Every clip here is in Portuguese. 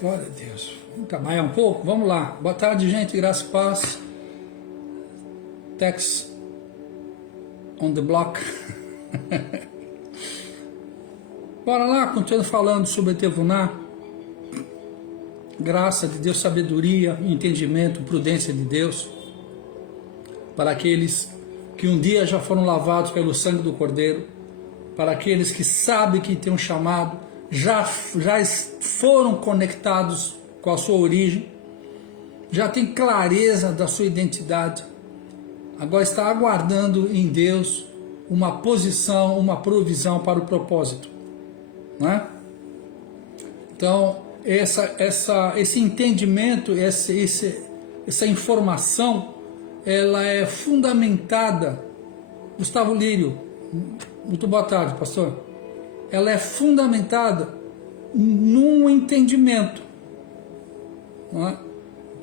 Glória a Deus. Vamos trabalhar um pouco? Vamos lá. Boa tarde, gente. Graça e paz. Text on the block. Bora lá, continuando falando sobre Tevuná. Graça de Deus, sabedoria, entendimento, prudência de Deus. Para aqueles que um dia já foram lavados pelo sangue do Cordeiro. Para aqueles que sabem que tem um chamado. Já foram conectados com a sua origem, já tem clareza da sua identidade, agora está aguardando em Deus uma posição, uma provisão para o propósito, né? Então, esse entendimento, essa informação, ela é fundamentada. Gustavo Lírio, muito boa tarde, pastor. Ela é fundamentada num entendimento. Não é?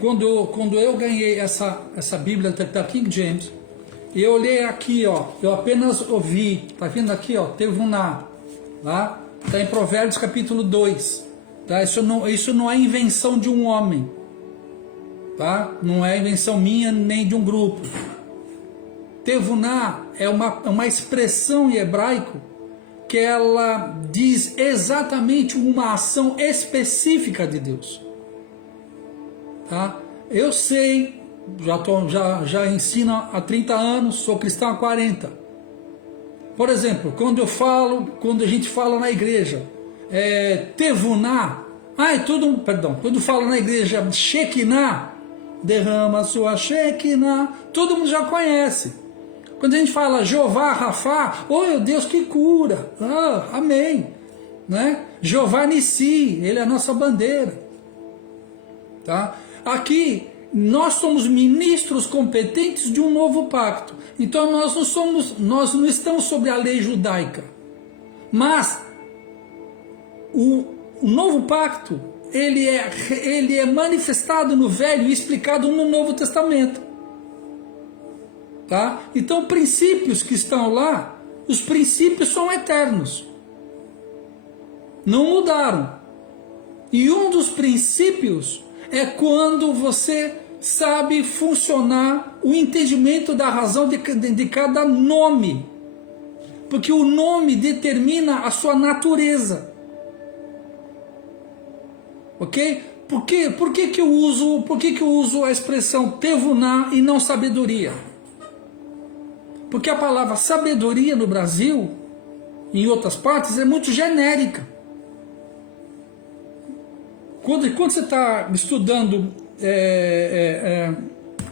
Quando eu ganhei essa Bíblia da King James, e eu olhei aqui, ó, eu apenas ouvi, tá vendo aqui, ó, Tevuná, tá? Tá em Provérbios capítulo 2, tá? Isso não é invenção de um homem, tá? Não é invenção minha nem de um grupo. Tevuná é uma expressão em hebraico que ela diz exatamente uma ação específica de Deus. Tá? Eu sei, já ensino há 30 anos, sou cristão há 40. Por exemplo, quando a gente fala na igreja, Tevuná, quando fala na igreja Shekinah, derrama sua Shekinah, todo mundo já conhece. Quando a gente fala Jeová Rafá, oh Deus que cura, amém, né? Jeová Nissi, ele é a nossa bandeira, tá? Aqui nós somos ministros competentes de um novo pacto, então nós não estamos sobre a lei judaica, mas o novo pacto ele é manifestado no Velho e explicado no Novo Testamento. Tá? Então, princípios que estão lá, os princípios são eternos, não mudaram. E um dos princípios é quando você sabe funcionar o entendimento da razão de cada nome, porque o nome determina a sua natureza, ok? Por que eu uso a expressão Tevuná e não sabedoria? Porque a palavra sabedoria no Brasil, em outras partes, é muito genérica. Quando você está estudando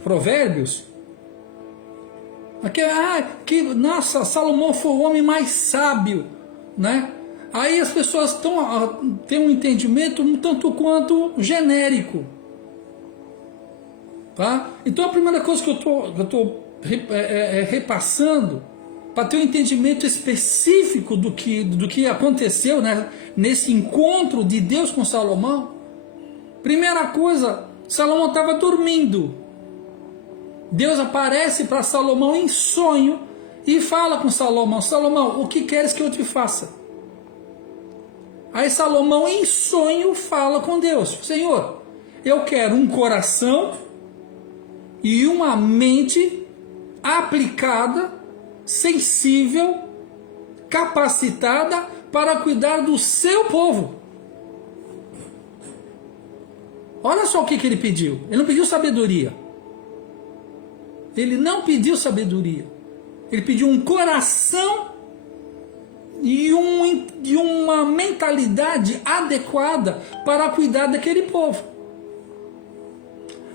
Provérbios, nossa, Salomão foi o homem mais sábio, né? Aí as pessoas têm um entendimento um tanto quanto genérico. Tá? Então a primeira coisa que eu estou repassando para ter um entendimento específico do que aconteceu, né, nesse encontro de Deus com Salomão. Primeira coisa, Salomão estava dormindo. Deus aparece para Salomão em sonho e fala com Salomão: Salomão, o que queres que eu te faça? Aí Salomão em sonho fala com Deus: Senhor, eu quero um coração e uma mente aplicada, sensível, capacitada para cuidar do seu povo. Olha só o que ele pediu. Ele não pediu sabedoria. Ele não pediu sabedoria. Ele pediu um coração e uma mentalidade adequada para cuidar daquele povo.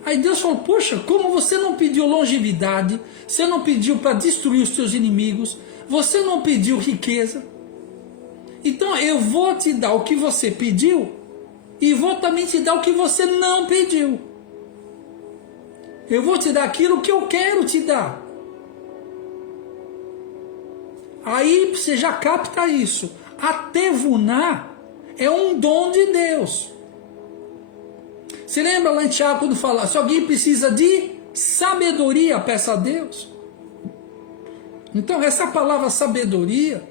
Aí Deus falou: poxa, como você não pediu longevidade, você não pediu para destruir os seus inimigos, você não pediu riqueza, então eu vou te dar o que você pediu e vou também te dar o que você não pediu. Eu vou te dar aquilo que eu quero te dar. Aí você já capta isso. A Tevuná é um dom de Deus. Você lembra lá em Tiago quando fala: se alguém precisa de sabedoria, peça a Deus. Então essa palavra sabedoria,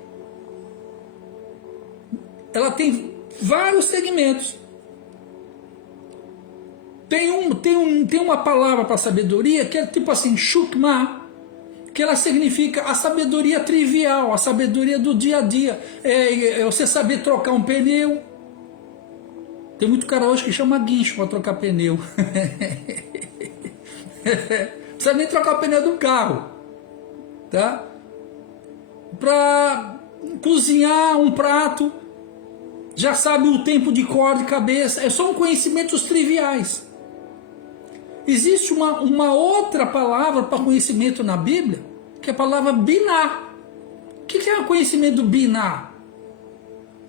ela tem vários segmentos. Tem uma palavra para sabedoria que é tipo assim, shukma, que ela significa a sabedoria trivial, a sabedoria do dia a dia. É você saber trocar um pneu. Tem muito cara hoje que chama guincho para trocar pneu. Não precisa nem trocar o pneu do carro, tá? Para cozinhar um prato, já sabe o tempo de cor de cabeça. São conhecimentos triviais. Existe uma outra palavra para conhecimento na Bíblia, que é a palavra biná. O que é o conhecimento biná?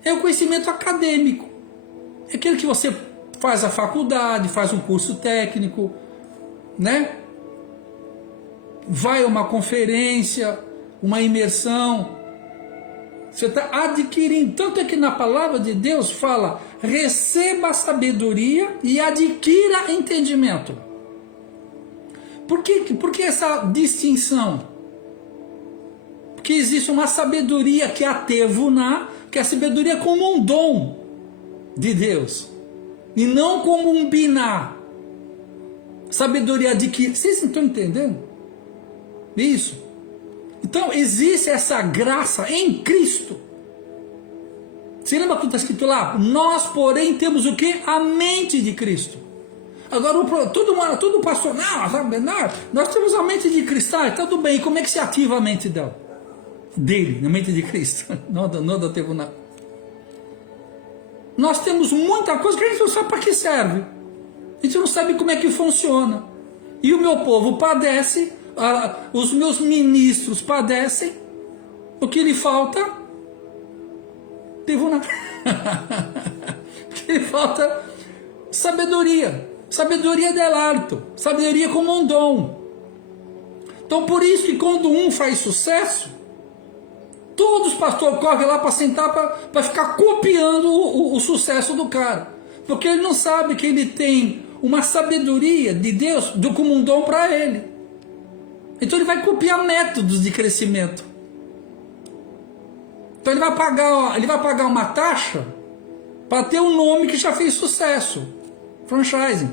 É o conhecimento acadêmico. É aquele que você faz a faculdade, faz um curso técnico, né? Vai a uma conferência, uma imersão. Você está adquirindo. Tanto é que na palavra de Deus fala: receba sabedoria e adquira entendimento. Por que essa distinção? Porque existe uma sabedoria que é a tevuná, que é a sabedoria como um dom de Deus, e não como um biná. Sabedoria adquirida. Vocês não estão entendendo? Isso. Então existe essa graça em Cristo. Você lembra que está escrito lá? Nós, porém, temos o quê? A mente de Cristo. Agora, todo pastor, nós temos a mente de cristal, tudo bem, e como é que se ativa a mente dele, a mente de Cristo? Não da Tevuná. Nós temos muita coisa que a gente não sabe para que serve, a gente não sabe como é que funciona, e o meu povo padece, os meus ministros padecem, o que lhe falta? Tevuná. O que lhe falta? Sabedoria. Sabedoria dell'alto, sabedoria como um dom. Então por isso que quando um faz sucesso, todos os pastores correm lá para sentar, para ficar copiando o sucesso do cara. Porque ele não sabe que ele tem uma sabedoria de Deus como um dom para ele. Então ele vai copiar métodos de crescimento. Então ele vai pagar uma taxa para ter um nome que já fez sucesso. Franchising.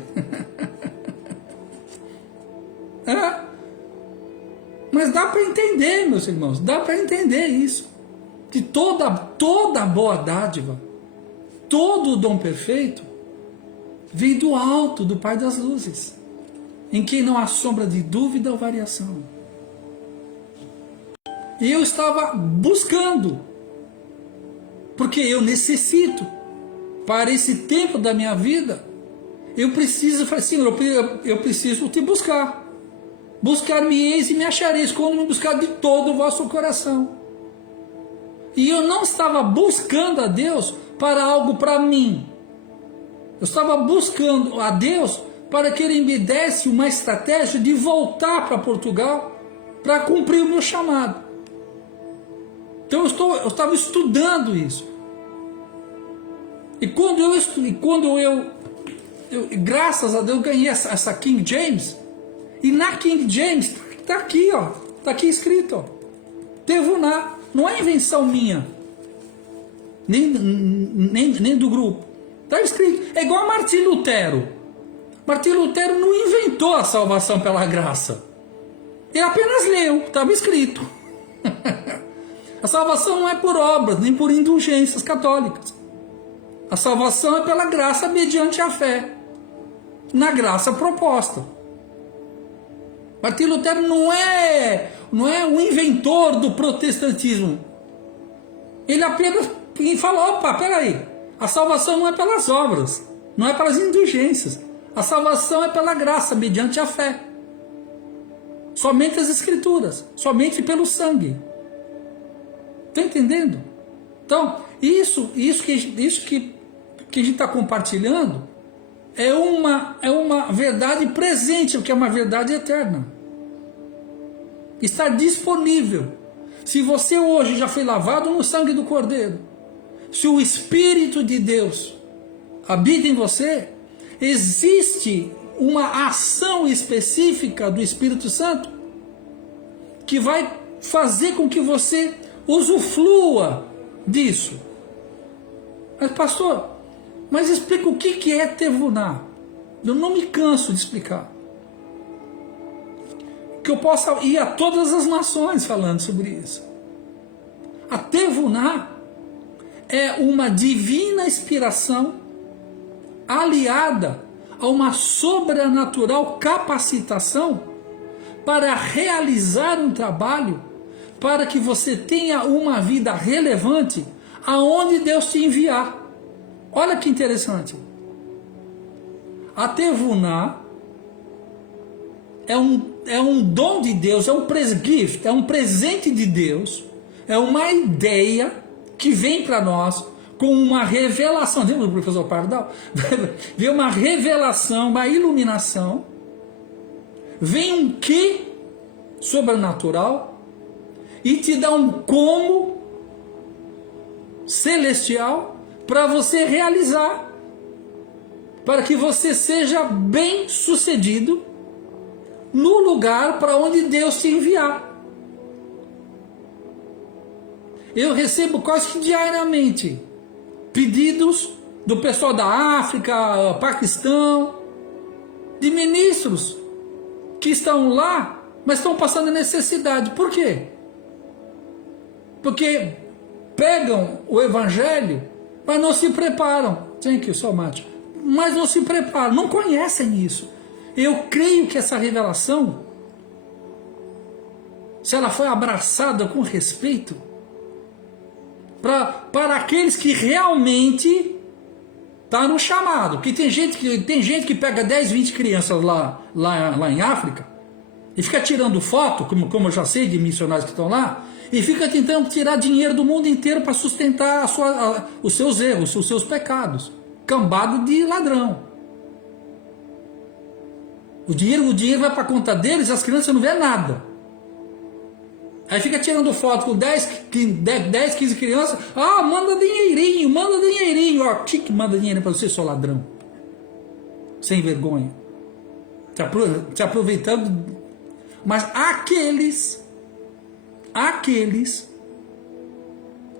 Mas dá para entender, meus irmãos, dá para entender isso. Que toda boa dádiva, todo o dom perfeito, vem do alto, do Pai das luzes, em quem não há sombra de dúvida ou variação. E eu estava buscando, porque eu necessito, para esse tempo da minha vida, eu preciso, Senhor, eu preciso te buscar. Buscar-me-eis e me achareis, quando me buscar de todo o vosso coração. E eu não estava buscando a Deus para algo para mim. Eu estava buscando a Deus para que Ele me desse uma estratégia de voltar para Portugal para cumprir o meu chamado. Então eu estava estudando isso. E quando eu graças a Deus ganhei essa King James, e na King James está aqui, ó, está aqui escrito, ó, Tevuná, não é invenção minha, nem do grupo, está escrito, é igual a Martim Lutero. Martim Lutero não inventou a salvação pela graça, ele apenas leu, estava escrito. A salvação não é por obras, nem por indulgências católicas. A salvação é pela graça mediante a fé, na graça proposta. Martim Lutero não é o inventor do protestantismo. Ele apenas falou: opa, peraí, a salvação não é pelas obras, não é pelas indulgências. A salvação é pela graça mediante a fé. Somente as Escrituras, somente pelo sangue. Está entendendo? Então, isso que a gente está compartilhando é uma verdade presente, o que é uma verdade eterna. Está disponível. Se você hoje já foi lavado no sangue do Cordeiro, se o Espírito de Deus habita em você, existe uma ação específica do Espírito Santo que vai fazer com que você usufrua disso. Mas pastor, mas explica o que é Tevuná. Eu não me canso de explicar. Que eu possa ir a todas as nações falando sobre isso. A Tevuná é uma divina inspiração aliada a uma sobrenatural capacitação para realizar um trabalho, para que você tenha uma vida relevante aonde Deus te enviar. Olha que interessante. A Tevuná é um dom de Deus, é um gift, é um presente de Deus, é uma ideia que vem para nós com uma revelação. Lembra do professor Pardal? Vem uma revelação, uma iluminação, vem um quê sobrenatural e te dá um como celestial para você realizar, para que você seja bem sucedido no lugar para onde Deus te enviar. Eu recebo quase que diariamente pedidos do pessoal da África, Paquistão, de ministros que estão lá, mas estão passando necessidade. Por quê? Porque pegam o evangelho, mas não se preparam. Thank you so much. Mas não se preparam, não conhecem isso. Eu creio que essa revelação, se ela foi abraçada com respeito, para aqueles que realmente estão no chamado. Porque tem gente que pega 10, 20 crianças lá em África e fica tirando foto, como eu já sei de missionários que estão lá, e fica tentando tirar dinheiro do mundo inteiro para sustentar os seus erros, os seus pecados. Cambado de ladrão. O dinheiro vai para a conta deles e as crianças não vê nada. Aí fica tirando foto com 10, 15 crianças. Ah, manda dinheirinho. Ó, que manda dinheiro para você, seu ladrão. Sem vergonha. Se aproveitando. Mas aqueles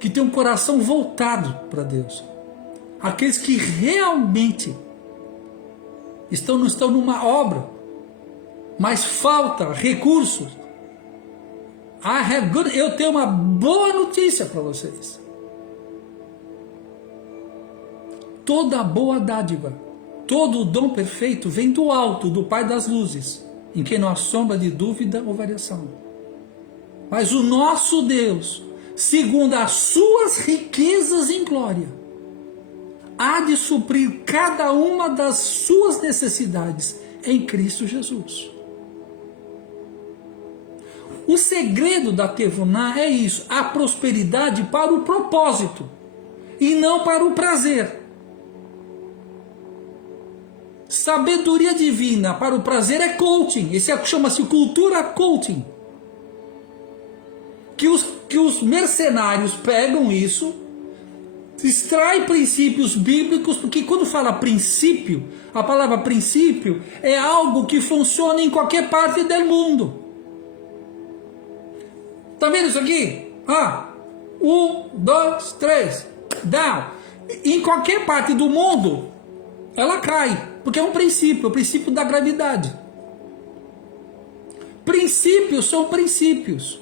que têm um coração voltado para Deus, aqueles que realmente estão numa obra, mas falta recursos. Eu tenho uma boa notícia para vocês. Toda boa dádiva, todo o dom perfeito vem do alto, do Pai das luzes, em quem não há sombra de dúvida ou variação. Mas o nosso Deus, segundo as suas riquezas em glória, há de suprir cada uma das suas necessidades em Cristo Jesus. O segredo da Tevuná é isso, a prosperidade para o propósito e não para o prazer. Sabedoria divina para o prazer é coaching, esse chama-se cultura coaching. Que os mercenários pegam isso, extrai princípios bíblicos, porque quando fala princípio, a palavra princípio é algo que funciona em qualquer parte do mundo. Tá vendo isso aqui? 1, 2, 3, down. Em qualquer parte do mundo, ela cai, porque é um princípio, o princípio da gravidade. Princípios são princípios.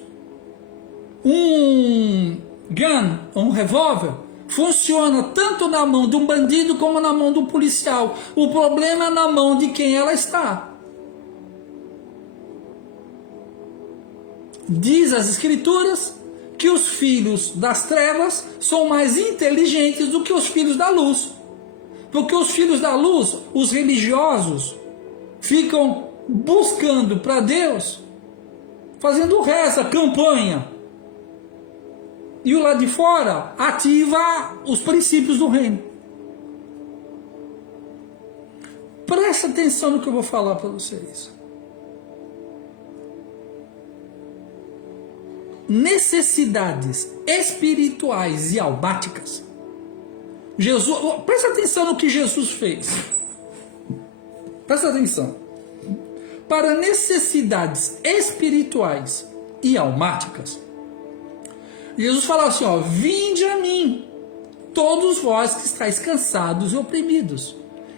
Um gun, um revólver, funciona tanto na mão de um bandido como na mão do policial. O problema é na mão de quem ela está. Diz as Escrituras que os filhos das trevas são mais inteligentes do que os filhos da luz. Porque os filhos da luz, os religiosos, ficam buscando para Deus, fazendo reza, campanha. E o lado de fora ativa os princípios do reino. Presta atenção no que eu vou falar para vocês. Necessidades espirituais e almáticas. Jesus, presta atenção no que Jesus fez. Presta atenção. Para necessidades espirituais e almáticas, Jesus falou assim, vinde a mim, todos vós que estáis cansados e oprimidos,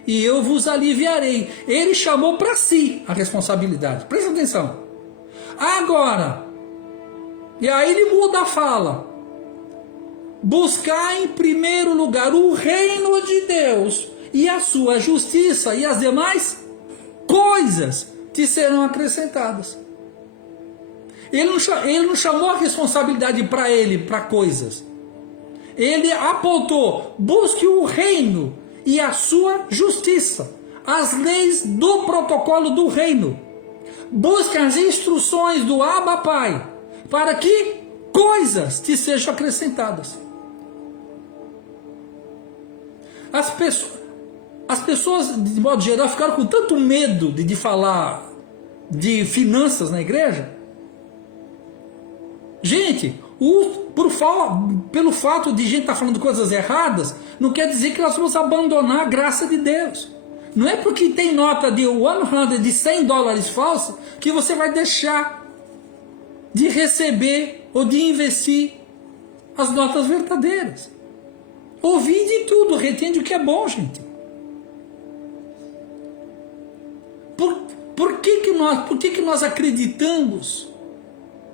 e eu vos aliviarei. Ele chamou para si a responsabilidade. Presta atenção. Agora, e aí ele muda a fala. Buscar em primeiro lugar o reino de Deus e a sua justiça, e as demais coisas te serão acrescentadas. Ele não chamou a responsabilidade para ele, para coisas. Ele apontou: busque o reino e a sua justiça, as leis do protocolo do reino. Busque as instruções do Abba Pai, para que coisas te sejam acrescentadas. As pessoas, de modo geral, ficaram com tanto medo de falar de finanças na igreja. Gente, pelo fato de gente estar falando coisas erradas, não quer dizer que nós vamos abandonar a graça de Deus. Não é porque tem nota de $100 falsa que você vai deixar de receber ou de investir as notas verdadeiras. Ouvir de tudo, retende o que é bom, gente. Por que nós acreditamos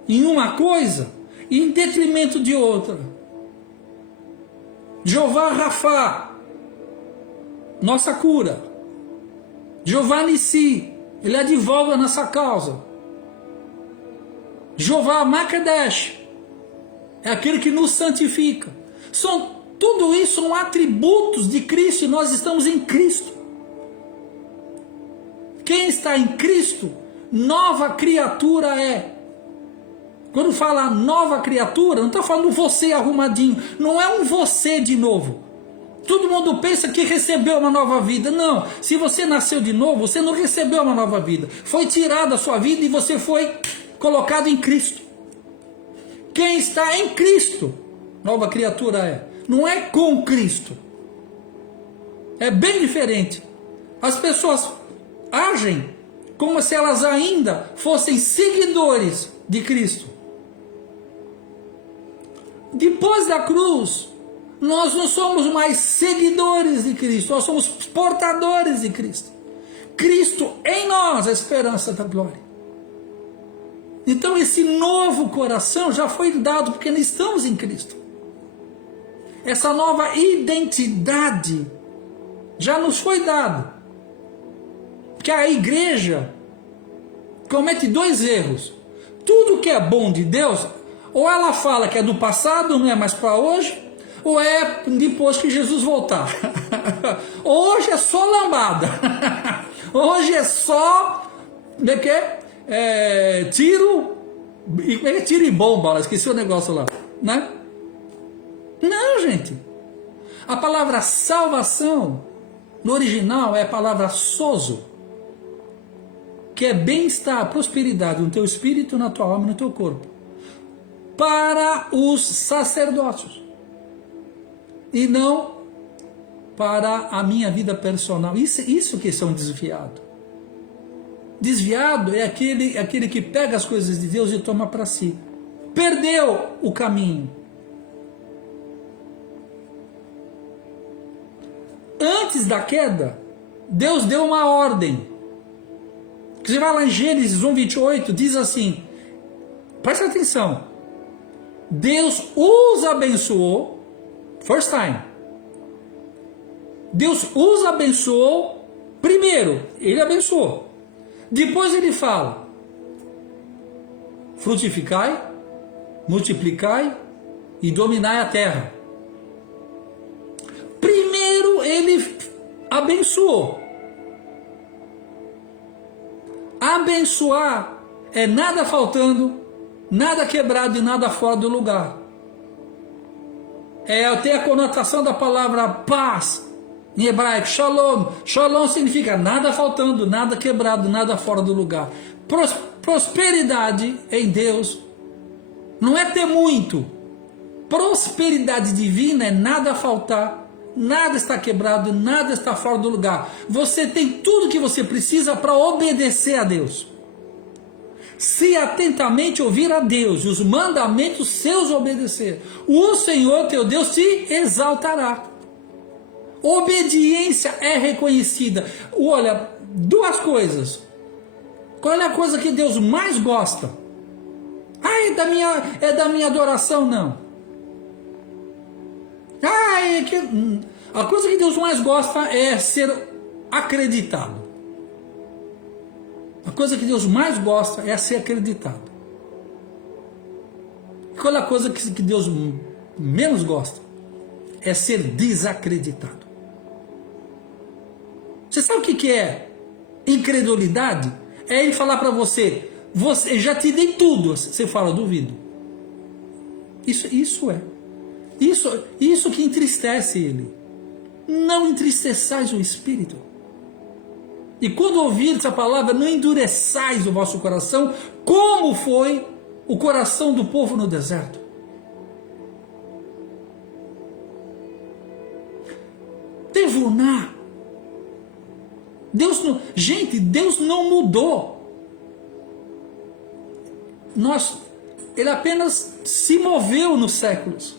em uma coisa em detrimento de outra? Jeová Rafá, nossa cura. Jeová Nissi, ele advoga a nossa causa. Jeová Makadesh, é aquele que nos santifica. Tudo isso são atributos de Cristo, e nós estamos em Cristo. Quem está em Cristo, nova criatura é. Quando fala nova criatura, não está falando você arrumadinho, não é um você de novo. Todo mundo pensa que recebeu uma nova vida. Não, se você nasceu de novo, você não recebeu uma nova vida. Foi tirada a sua vida e você foi colocado em Cristo. Quem está em Cristo, nova criatura é. Não é com Cristo. É bem diferente. As pessoas agem como se elas ainda fossem seguidores de Cristo. Depois da cruz, nós não somos mais seguidores de Cristo, nós somos portadores de Cristo. Cristo em nós, a esperança da glória. Então esse novo coração já foi dado porque nós estamos em Cristo. Essa nova identidade já nos foi dada. Porque a igreja comete dois erros. Tudo que é bom de Deus, ou ela fala que é do passado, não é mais para hoje, ou é depois que Jesus voltar. Hoje é só lambada. Hoje é só tiro e bomba. Esqueci o negócio lá, né? Não, gente. A palavra salvação no original é a palavra sozo, que é bem-estar, prosperidade no teu espírito, na tua alma e no teu corpo, para os sacerdócios, e não para a minha vida personal. Isso que são desviados. Desviado é aquele que pega as coisas de Deus e toma para si. Perdeu o caminho. Antes da queda, Deus deu uma ordem. Você vai lá em Gênesis 1:28, diz assim, presta atenção, Deus os abençoou, first time, Deus os abençoou, primeiro, ele abençoou, depois ele fala, frutificai, multiplicai e dominai a terra. Primeiro ele abençoou. Abençoar é nada faltando, nada quebrado e nada fora do lugar. Tem a conotação da palavra paz, em hebraico, shalom. Shalom significa nada faltando, nada quebrado, nada fora do lugar. Prosperidade em Deus não é ter muito. Prosperidade divina é nada faltar, nada está quebrado, nada está fora do lugar. Você tem tudo que você precisa para obedecer a Deus. Se atentamente ouvir a Deus e os mandamentos seus obedecer, o Senhor teu Deus te exaltará. Obediência é reconhecida. Olha, duas coisas. Qual é a coisa que Deus mais gosta? Ah, é da minha adoração, não. A coisa que Deus mais gosta é ser acreditado. A coisa que Deus mais gosta é ser acreditado. E qual é a coisa que Deus menos gosta? É ser desacreditado. Você sabe o que é incredulidade? É ele falar para você, já te dei tudo. Você fala, duvido. Isso é. Isso que entristece ele. Não entristeçais o espírito. E quando ouvir essa palavra, não endureçais o vosso coração, como foi o coração do povo no deserto. Devunar. Deus não mudou. Ele apenas se moveu nos séculos.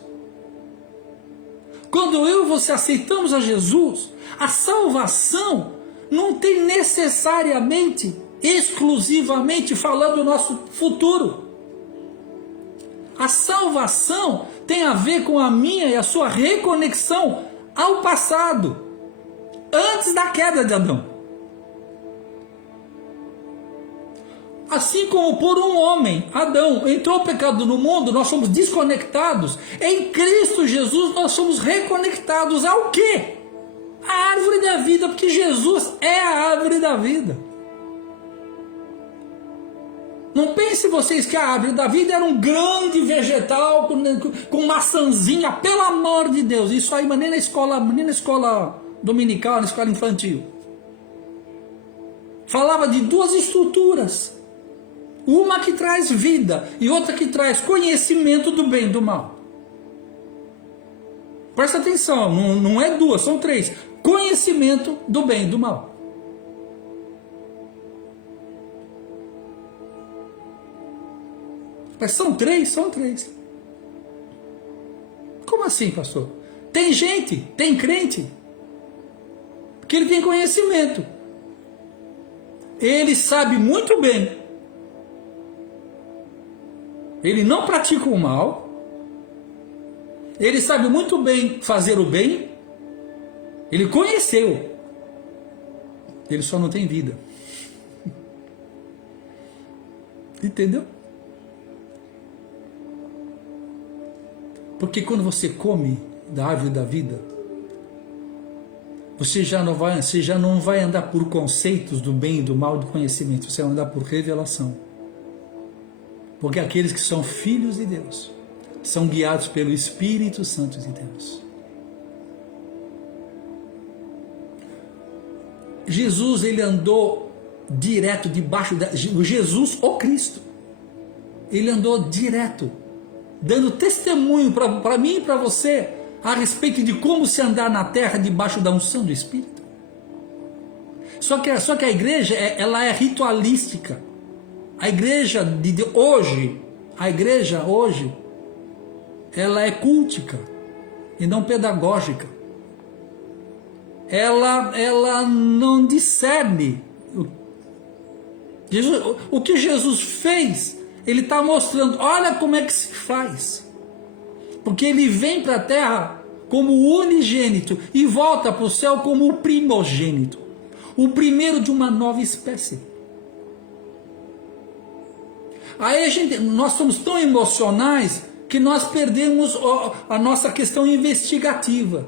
Quando eu e você aceitamos a Jesus, a salvação não tem necessariamente, exclusivamente falando do nosso futuro. A salvação tem a ver com a minha e a sua reconexão ao passado, antes da queda de Adão. Assim como por um homem, Adão, entrou o pecado no mundo, nós somos desconectados. Em Cristo Jesus nós somos reconectados ao quê? A árvore da vida, porque Jesus é a árvore da vida. Não pense vocês que a árvore da vida era um grande vegetal com maçãzinha, pelo amor de Deus. Isso aí, nem na escola dominical, na escola infantil. Falava de duas estruturas. Uma que traz vida e outra que traz conhecimento do bem e do mal. Presta atenção, não é duas, são três. Conhecimento do bem e do mal. Mas são três? São três. Como assim, pastor? Tem gente, tem crente, que ele tem conhecimento. Ele sabe muito bem. Ele não pratica o mal. Ele sabe muito bem fazer o bem. Ele conheceu. Ele só não tem vida. Entendeu? Porque quando você come da árvore da vida, você já não vai andar por conceitos do bem e do mal, do conhecimento. Você vai andar por revelação. Porque aqueles que são filhos de Deus são guiados pelo Espírito Santo de Deus. Jesus, ele andou direto debaixo Jesus, o Cristo. Ele andou direto, dando testemunho para mim e para você a respeito de como se andar na terra debaixo da unção do Espírito. Só que a igreja, ela é ritualística. A igreja hoje, ela é cultica e não pedagógica. Ela não discerne. O que Jesus fez, ele está mostrando, olha como é que se faz. Porque ele vem para a terra como o unigênito e volta para o céu como o primogênito. O primeiro de uma nova espécie. Aí nós somos tão emocionais que nós perdemos a nossa questão investigativa.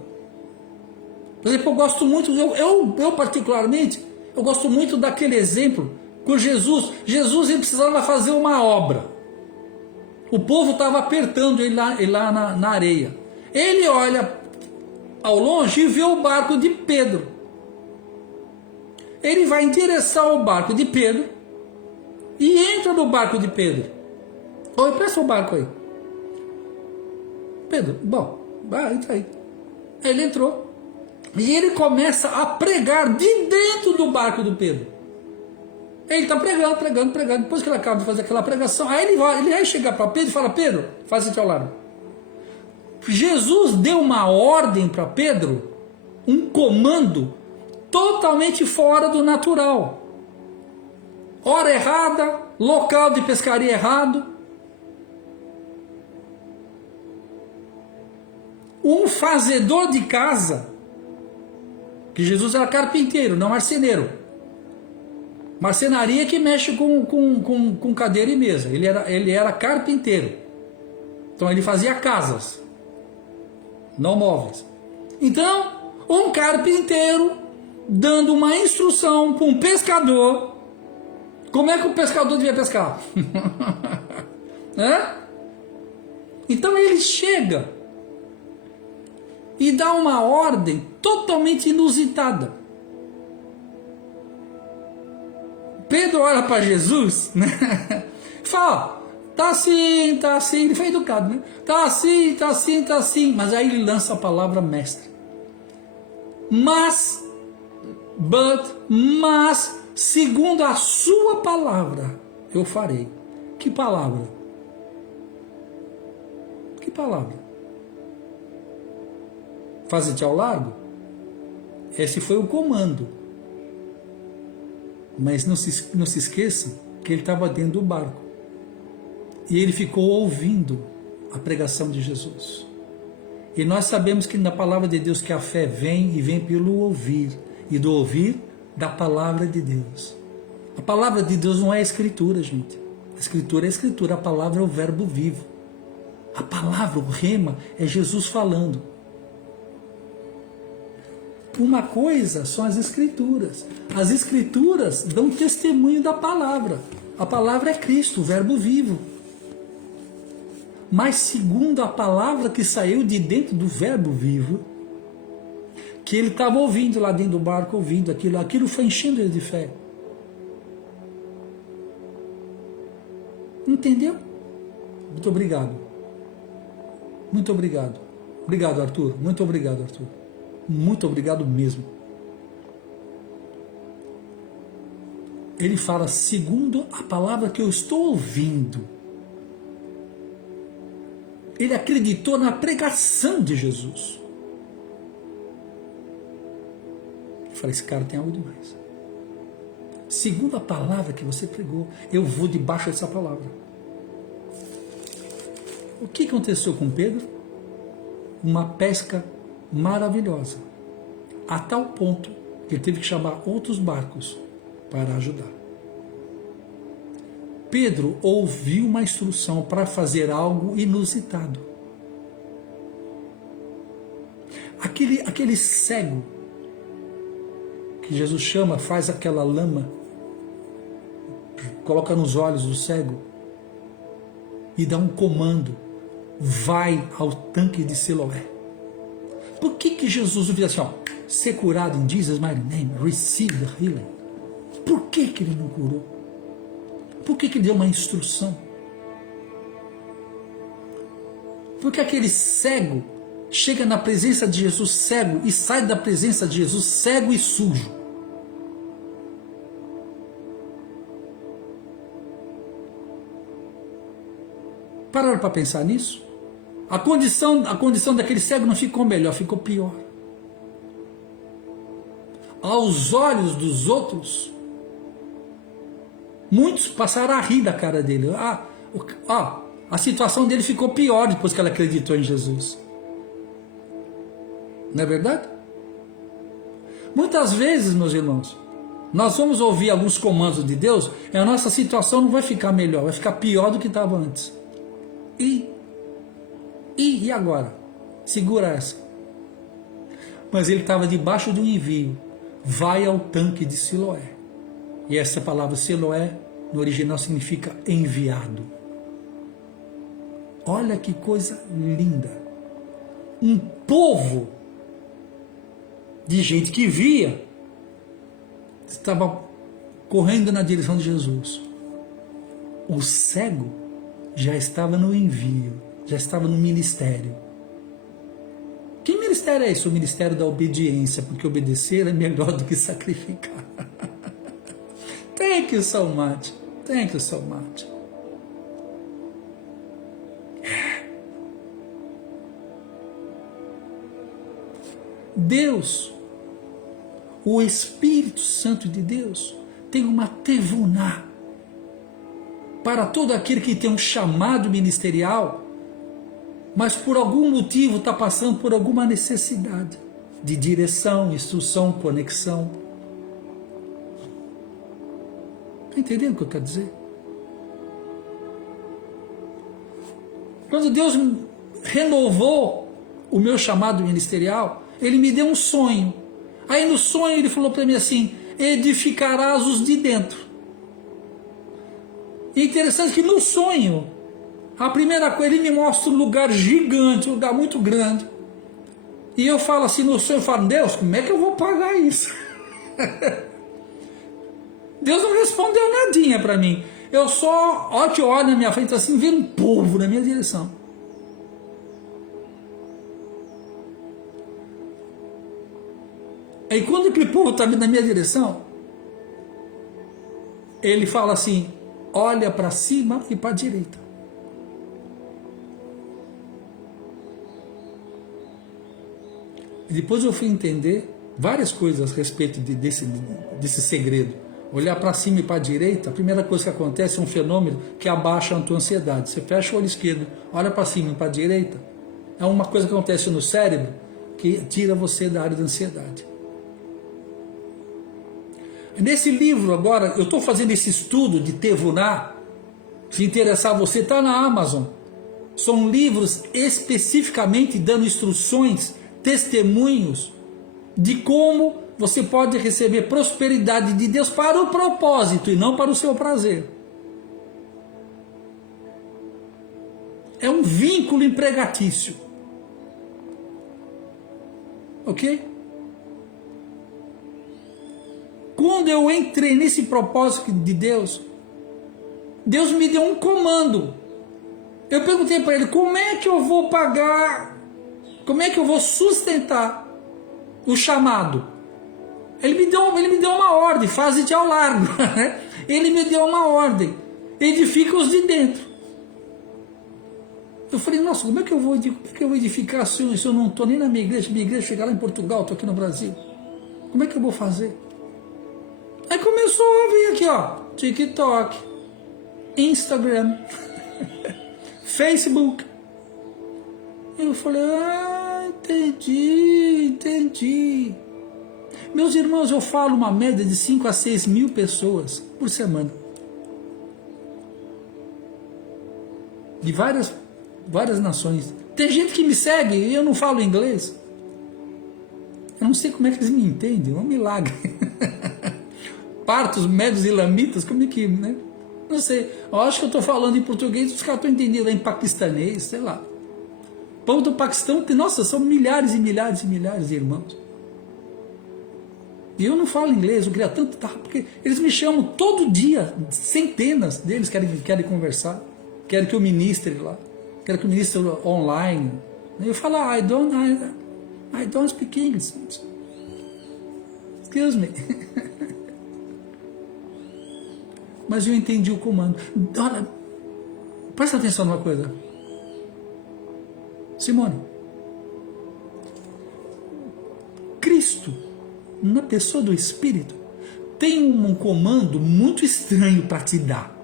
Por exemplo, eu gosto muito, eu particularmente, eu gosto muito daquele exemplo com Jesus. Jesus, ele precisava fazer uma obra. O povo estava apertando ele lá na areia. Ele olha ao longe e vê o barco de Pedro. Ele vai em direção ao barco de Pedro e entra no barco de Pedro. Oi, presta o barco aí. Pedro, bom, entra aí. Ele entrou. E ele começa a pregar de dentro do barco do Pedro. Ele está pregando. Depois que ele acaba de fazer aquela pregação, aí ele vai chegar para Pedro e fala, Pedro, faz isso ao lado. Jesus deu uma ordem para Pedro um comando totalmente fora do natural. Hora errada, local de pescaria errado. Um fazedor de casa, que Jesus era carpinteiro, não marceneiro. Marcenaria que mexe com cadeira e mesa. Ele era carpinteiro. Então ele fazia casas, não móveis. Então, um carpinteiro dando uma instrução para um pescador. Como é que o pescador devia pescar? Então ele chega e dá uma ordem totalmente inusitada. Pedro olha para Jesus, né? Fala, tá assim, ele foi educado, né? Tá assim. Mas aí ele lança a palavra mestre. Mas, segundo a sua palavra, eu farei. Que palavra? Que palavra? Faze-te ao largo? Esse foi o comando. Mas não se esqueça que ele estava dentro do barco. E ele ficou ouvindo a pregação de Jesus. E nós sabemos que na palavra de Deus que a fé vem e vem pelo ouvir. E do ouvir da palavra de Deus. A palavra de Deus não é a escritura, gente. A escritura é a escritura, a palavra é o verbo vivo. A palavra, o rema, é Jesus falando. Uma coisa são as escrituras. As escrituras dão testemunho da palavra. A palavra é Cristo, o verbo vivo. Mas segundo a palavra que saiu de dentro do verbo vivo, que ele estava ouvindo lá dentro do barco, ouvindo aquilo foi enchendo ele de fé. Entendeu? Muito obrigado. Muito obrigado. Obrigado, Arthur. Muito obrigado, Arthur. Muito obrigado mesmo. Ele fala, segundo a palavra que eu estou ouvindo. Ele acreditou na pregação de Jesus. Eu falei, esse cara tem algo demais. Segundo a palavra que você pregou, eu vou debaixo dessa palavra. O que aconteceu com Pedro? Uma pesca maravilhosa, a tal ponto que ele teve que chamar outros barcos para ajudar. Pedro ouviu uma instrução para fazer algo inusitado. Aquele cego que Jesus chama, faz aquela lama, coloca nos olhos do cego e dá um comando, vai ao tanque de Siloé. Por que Jesus diz assim, ser curado in Jesus' mighty name, receive the healing? Por que ele não curou? Por que ele deu uma instrução? Porque aquele cego chega na presença de Jesus cego e sai da presença de Jesus cego e sujo. Pararam para pensar nisso? A condição daquele cego não ficou melhor, ficou pior. Aos olhos dos outros, muitos passaram a rir da cara dele. A situação dele ficou pior depois que ela acreditou em Jesus. Não é verdade? Muitas vezes, meus irmãos, nós vamos ouvir alguns comandos de Deus e a nossa situação não vai ficar melhor, vai ficar pior do que estava antes. E agora? Segura essa. Mas ele estava debaixo do envio. Vai ao tanque de Siloé. E essa palavra Siloé, no original, significa enviado. Olha que coisa linda. Um povo de gente que via estava correndo na direção de Jesus. O cego já estava no envio. Já estava no ministério. Que ministério é esse? O ministério da obediência, porque obedecer é melhor do que sacrificar. Thank you so much. Thank you so much. Deus o Espírito Santo de Deus tem uma tevuná para todo aquele que tem um chamado ministerial, mas por algum motivo está passando por alguma necessidade de direção, instrução, conexão. Está entendendo o que eu quero dizer? Quando Deus renovou o meu chamado ministerial, Ele me deu um sonho. Aí no sonho Ele falou para mim assim: edificarás os de dentro. E é interessante que no sonho, a primeira coisa, Ele me mostra um lugar gigante, um lugar muito grande. E eu falo assim no sonho, eu falo: Deus, como é que eu vou pagar isso? Deus não respondeu nadinha para mim. Eu só olho na minha frente assim, vendo um povo na minha direção. Aí quando aquele povo está vindo na minha direção, Ele fala assim: olha para cima e para a direita. E depois eu fui entender várias coisas a respeito desse segredo. Olhar para cima e para a direita, a primeira coisa que acontece é um fenômeno que abaixa a tua ansiedade. Você fecha o olho esquerdo, olha para cima e para a direita, é uma coisa que acontece no cérebro que tira você da área da ansiedade. Nesse livro agora, eu estou fazendo esse estudo de Tevuná. Se interessar você, está na Amazon. São livros especificamente dando instruções, testemunhos de como você pode receber prosperidade de Deus para o propósito e não para o seu prazer. É um vínculo empregatício. Ok? Quando eu entrei nesse propósito de Deus, Deus me deu um comando. Eu perguntei para Ele: como é que eu vou pagar, como é que eu vou sustentar o chamado? Ele me deu uma ordem: faze-te ao largo. Ele me deu uma ordem: edifica os de dentro. Eu falei: nossa, como é que eu vou edificar se eu não estou nem na minha igreja chega lá em Portugal, estou aqui no Brasil. Como é que eu vou fazer? Aí começou a vir aqui, ó, TikTok, Instagram, Facebook. Eu falei: entendi. Meus irmãos, eu falo uma média de 5 a 6 mil pessoas por semana. De várias nações. Tem gente que me segue e eu não falo inglês. Eu não sei como é que eles me entendem, é um milagre. Partos, médios e lamitas, como é que, né? Não sei, eu acho que eu estou falando em português, os caras estão entendendo em paquistanês, sei lá. O povo do Paquistão, nossa, são milhares e milhares e milhares de irmãos. E eu não falo inglês, eu queria tanto, porque eles me chamam todo dia, centenas deles querem conversar, querem que eu ministre lá, querem que eu ministre online. Eu falo: I don't speak English. Excuse me. Mas eu entendi o comando. Olha, presta atenção numa coisa. Simone, Cristo, na pessoa do Espírito, tem um comando muito estranho para te dar.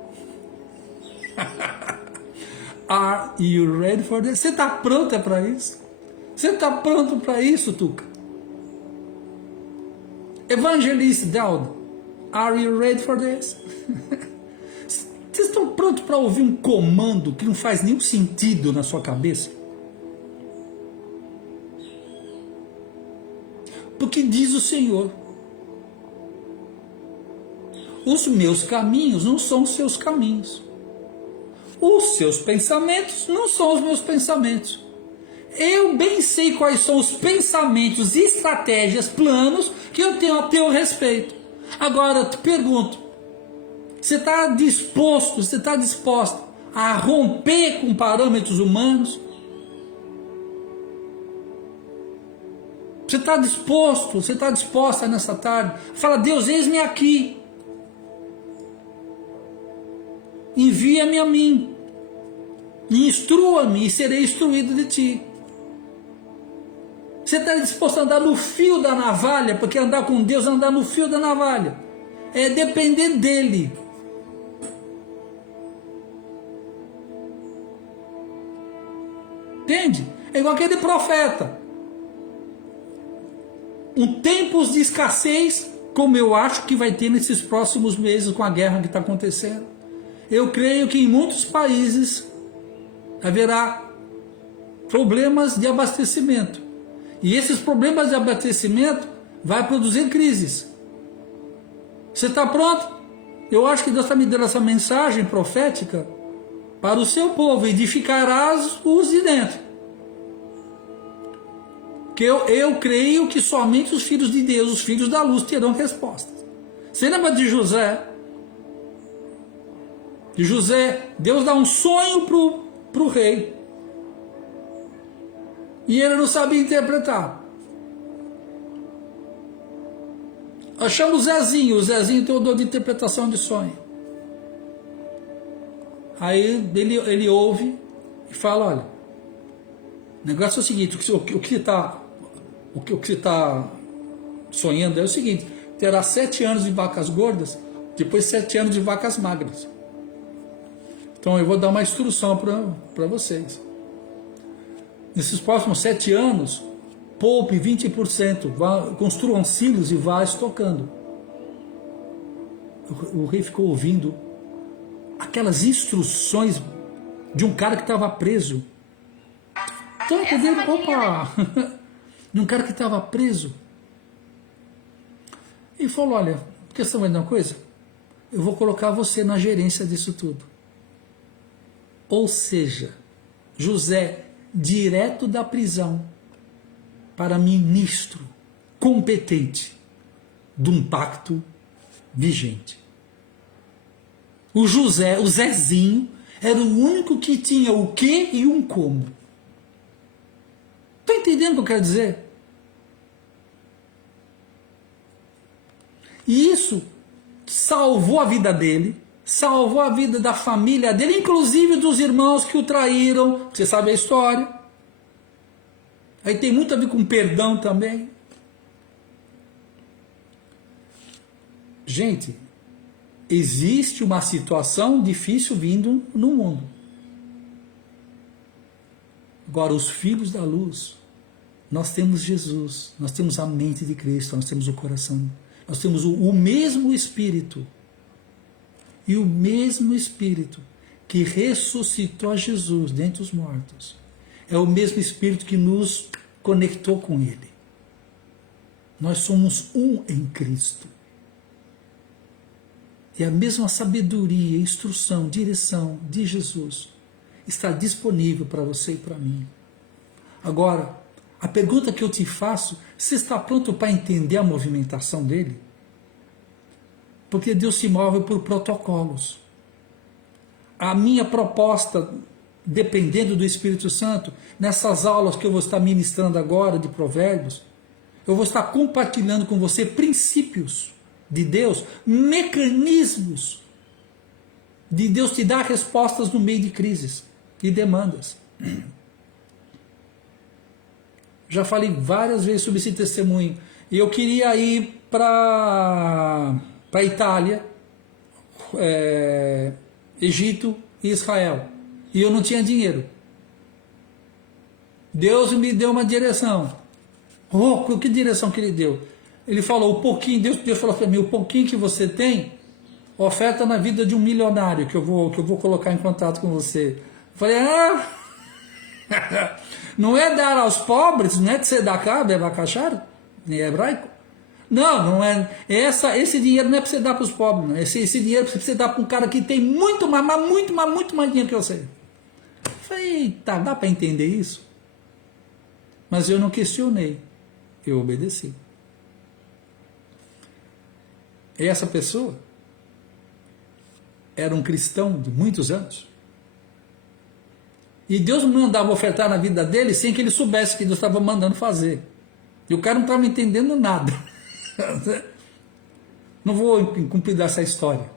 Are you ready for this? Você está pronta para isso? Você está pronto para isso, Tuca? Evangelist Dowd, are you ready for this? Vocês estão prontos para ouvir um comando que não faz nenhum sentido na sua cabeça? Porque diz o Senhor: os meus caminhos não são os seus caminhos, os seus pensamentos não são os meus pensamentos. Eu bem sei quais são os pensamentos, estratégias, planos que eu tenho a teu respeito. Agora eu te pergunto: você está disposta a romper com parâmetros humanos? Você está disposta nessa tarde? Fala: Deus, eis-me aqui. Envia-me a mim. Instrua-me e serei instruído de ti. Você está disposto a andar no fio da navalha? Porque andar com Deus é andar no fio da navalha. É depender dele. Entende? É igual aquele profeta. Tempos de escassez, como eu acho que vai ter nesses próximos meses com a guerra que está acontecendo. Eu creio que em muitos países haverá problemas de abastecimento. E esses problemas de abastecimento vai produzir crises. Você está pronto? Eu acho que Deus está me dando essa mensagem profética para o seu povo: edificarás os de dentro. Que eu creio que somente os filhos de Deus, os filhos da luz, terão respostas. Você lembra de José? De José, Deus dá um sonho para o rei. E ele não sabia interpretar. Achamos o Zezinho tem o dom de interpretação de sonho. Aí ele ouve e fala: olha, o negócio é o seguinte, o que você está sonhando é o seguinte: terá 7 anos de vacas gordas, depois 7 anos de vacas magras. Então eu vou dar uma instrução para vocês. Nesses próximos 7 anos, poupe 20%, construam silos e vá estocando. O rei ficou ouvindo aquelas instruções de um cara que estava preso. Estou entendendo? Opa! De um cara que estava preso. E falou: olha, quer saber de uma coisa? Eu vou colocar você na gerência disso tudo. Ou seja, José, direto da prisão para ministro competente de um pacto vigente. O José, o Zezinho, era o único que tinha o que e um como. Está entendendo o que eu quero dizer? E isso salvou a vida dele, salvou a vida da família dele, inclusive dos irmãos que o traíram. Você sabe a história. Aí tem muito a ver com perdão também. Gente, existe uma situação difícil vindo no mundo. Agora, os filhos da luz, nós temos Jesus, nós temos a mente de Cristo, nós temos o coração, nós temos o mesmo Espírito. E o mesmo Espírito que ressuscitou a Jesus dentre os mortos é o mesmo Espírito que nos conectou com Ele. Nós somos um em Cristo. E a mesma sabedoria, instrução, direção de Jesus está disponível para você e para mim. Agora, a pergunta que eu te faço: você está pronto para entender a movimentação dele? Porque Deus se move por protocolos. A minha proposta, dependendo do Espírito Santo, nessas aulas que eu vou estar ministrando agora de Provérbios, eu vou estar compartilhando com você princípios de Deus, mecanismos de Deus te dar respostas no meio de crises e demandas. Já falei várias vezes sobre esse testemunho. E eu queria ir para a Itália, Egito e Israel. E eu não tinha dinheiro. Deus me deu uma direção. Oh, que direção que Ele deu? Ele falou: o pouquinho, Deus falou para mim: o pouquinho que você tem, oferta na vida de um milionário que eu vou colocar em contato com você. Eu falei: não é dar aos pobres, não é tzedakah, bebakachar, em hebraico. Não é. Esse dinheiro não é para você dar para os pobres, não. Esse dinheiro é para você dar para um cara que tem muito mais dinheiro que você. Eu falei: eita, dá para entender isso? Mas eu não questionei, eu obedeci. E essa pessoa era um cristão de muitos anos. E Deus não mandava ofertar na vida dele sem que ele soubesse que Deus estava mandando fazer. E o cara não estava entendendo nada. Não vou cumprir essa história.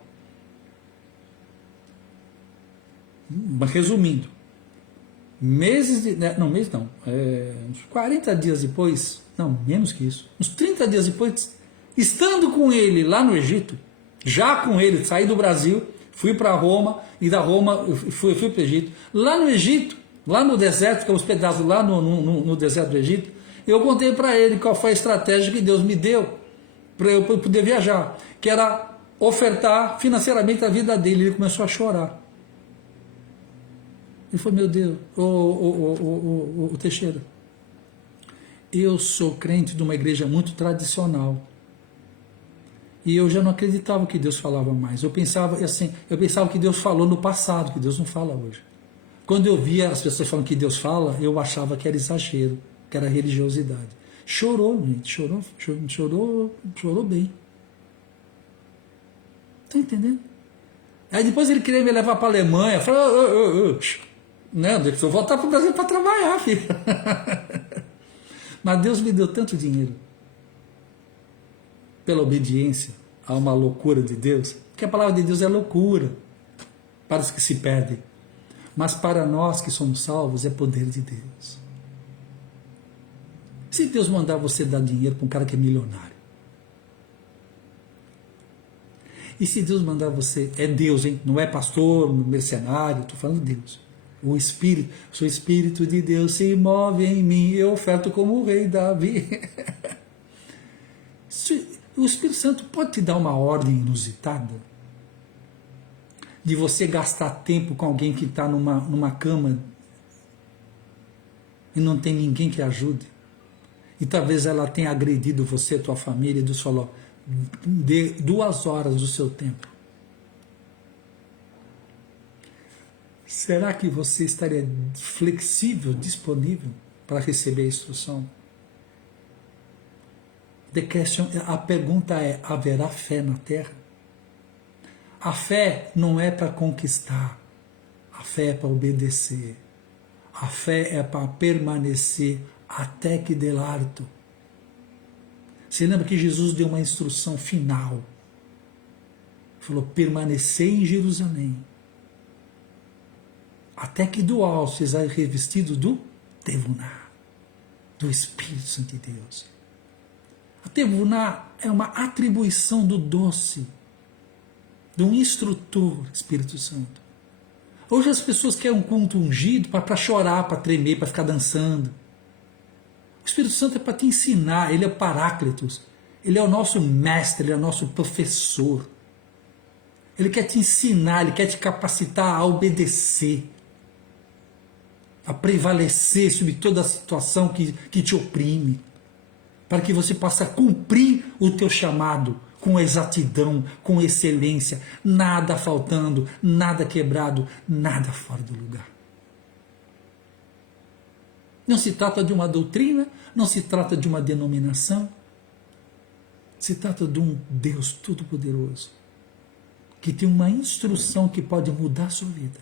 Mas resumindo, Meses de... Não, mês não. Uns 40 dias depois, não, menos que isso. Uns 30 dias depois, estando com ele lá no Egito, já com ele, saí do Brasil, fui para Roma, e da Roma eu fui para o Egito. Lá no Egito, lá no deserto, que é hospedado lá no deserto do Egito, eu contei para ele qual foi a estratégia que Deus me deu para eu poder viajar, que era ofertar financeiramente a vida dele. Ele começou a chorar. Ele falou, meu Deus, ô Teixeira, eu sou crente de uma igreja muito tradicional. E eu já não acreditava que Deus falava mais. Eu pensava assim, que Deus falou no passado, que Deus não fala hoje. Quando eu via as pessoas falando que Deus fala, eu achava que era exagero, que era religiosidade. Chorou, gente, chorou bem. Tá entendendo? Aí depois ele queria me levar para a Alemanha. Eu falei, não, eu vou voltar para o Brasil para trabalhar, filho. Mas Deus me deu tanto dinheiro pela obediência a uma loucura de Deus, porque a palavra de Deus é loucura para os que se perdem, mas para nós que somos salvos é poder de Deus. Se Deus mandar você dar dinheiro para um cara que é milionário, e se Deus mandar você, é Deus, hein? Não é pastor, mercenário, estou falando de Deus. O Espírito, o Espírito de Deus se move em mim, eu oferto como o rei Davi. O Espírito Santo pode te dar uma ordem inusitada de você gastar tempo com alguém que está numa cama e não tem ninguém que ajude. E talvez ela tenha agredido você, tua família, e Deus falou, dê 2 horas do seu tempo. Será que você estaria flexível, disponível para receber a instrução? A pergunta é, haverá fé na terra? A fé não é para conquistar, a fé é para obedecer, a fé é para permanecer até que dê lardo. Você lembra que Jesus deu uma instrução final? Falou, permanecer em Jerusalém, até que do alto sejais revestidos do Tevuná, do Espírito Santo de Deus. A Tevuná é uma atribuição do doce, do instrutor Espírito Santo. Hoje as pessoas querem um culto ungido para chorar, para tremer, para ficar dançando. O Espírito Santo é para te ensinar, ele é o Paráclitos, ele é o nosso mestre, ele é o nosso professor. Ele quer te ensinar, ele quer te capacitar a obedecer, a prevalecer sobre toda a situação que te oprime, para que você possa cumprir o teu chamado com exatidão, com excelência, nada faltando, nada quebrado, nada fora do lugar. Não se trata de uma doutrina, não se trata de uma denominação, se trata de um Deus Todo-Poderoso, que tem uma instrução que pode mudar a sua vida.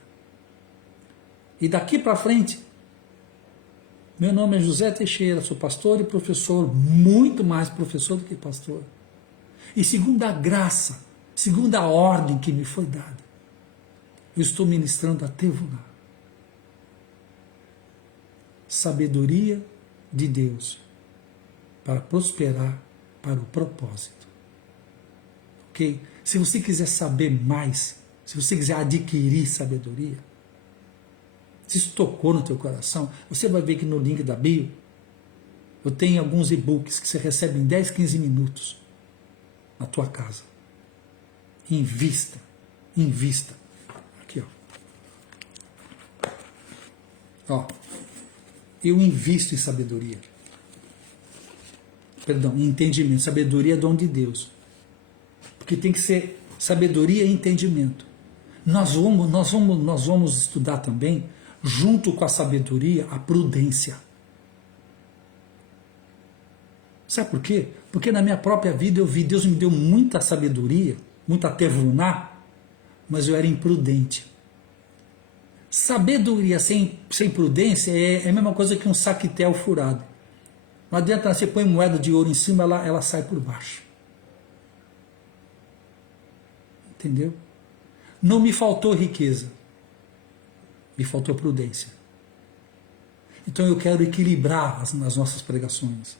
E daqui para frente, meu nome é José Teixeira, sou pastor e professor, muito mais professor do que pastor. E segundo a graça, segundo a ordem que me foi dada, eu estou ministrando a Tevuná. Sabedoria de Deus para prosperar para o propósito. Ok? Se você quiser saber mais, se você quiser adquirir sabedoria, se isso tocou no teu coração, você vai ver que no link da bio eu tenho alguns e-books que você recebe em 10, 15 minutos na tua casa. Invista. Aqui, ó. Eu invisto em sabedoria. Perdão, em entendimento. Sabedoria é dom de Deus. Porque tem que ser sabedoria e entendimento. Nós vamos estudar também, junto com a sabedoria, a prudência. Sabe por quê? Porque na minha própria vida eu vi, Deus me deu muita sabedoria, muita tevuná, mas eu era imprudente. Sabedoria sem prudência é a mesma coisa que um saquetel furado. Não adianta, você põe moeda de ouro em cima, ela sai por baixo. Entendeu? Não me faltou riqueza, me faltou prudência. Então eu quero equilibrar as nossas pregações.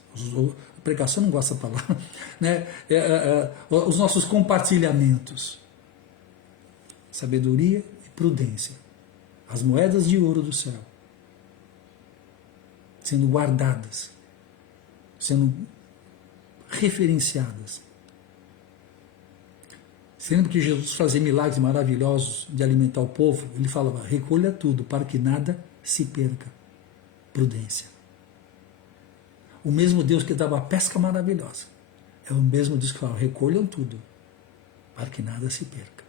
A pregação não gosta de falar, né? Os nossos compartilhamentos. Sabedoria e prudência. As moedas de ouro do céu. Sendo guardadas. Sendo referenciadas. Sendo que Jesus fazia milagres maravilhosos de alimentar o povo, ele falava, recolha tudo para que nada se perca. Prudência. O mesmo Deus que dava a pesca maravilhosa, é o mesmo Deus que fala, recolham tudo para que nada se perca.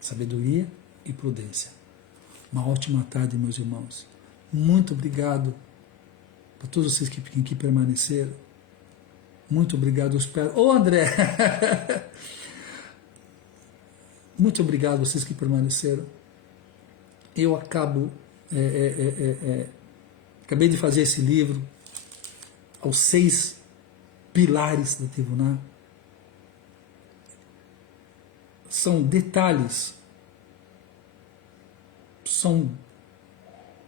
Sabedoria e prudência. Uma ótima tarde, meus irmãos. Muito obrigado para todos vocês que permaneceram. Muito obrigado, eu espero. Ô André! Muito obrigado a vocês que permaneceram. Eu acabei de fazer esse livro, aos 6 pilares da Tevuná. São detalhes, são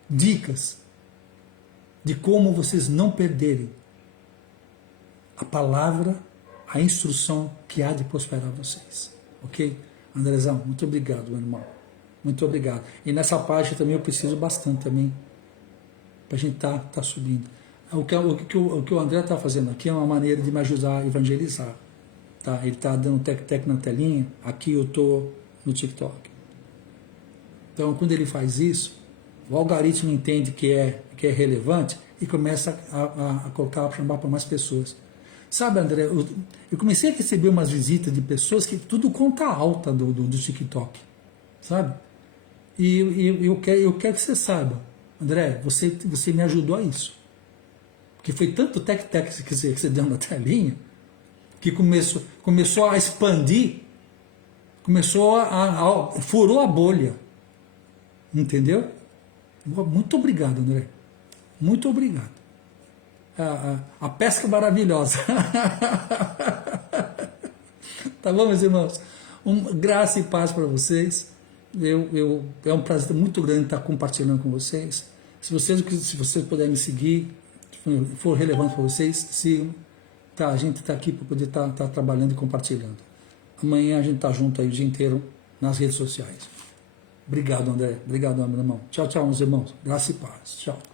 dicas de como vocês não perderem a palavra, a instrução que há de prosperar vocês. Ok? Andrezão, muito obrigado, meu irmão. Muito obrigado. E nessa parte também eu preciso bastante também, para a gente tá subindo. O que o André está fazendo aqui é uma maneira de me ajudar a evangelizar. Tá? Ele está dando tec-tec na telinha, aqui eu estou no TikTok. Então, quando ele faz isso, o algoritmo entende que é relevante e começa a colocar, a chamar para mais pessoas. Sabe, André, eu comecei a receber umas visitas de pessoas que tudo conta alta do TikTok, sabe? E eu quero que você saiba, André, você me ajudou a isso. Porque foi tanto tec-tec que você deu na telinha, que começou a expandir, furou a bolha. Entendeu? Muito obrigado, André. Muito obrigado. A pesca maravilhosa. Tá bom, meus irmãos? Graça e paz para vocês. É um prazer muito grande estar compartilhando com vocês. Se vocês puderem me seguir, se for relevante para vocês, sigam. Tá, a gente está aqui para poder estar trabalhando e compartilhando. Amanhã a gente está junto aí o dia inteiro nas redes sociais. Obrigado, André. Obrigado, meu irmão. Tchau, tchau, meus irmãos. Graça e paz. Tchau.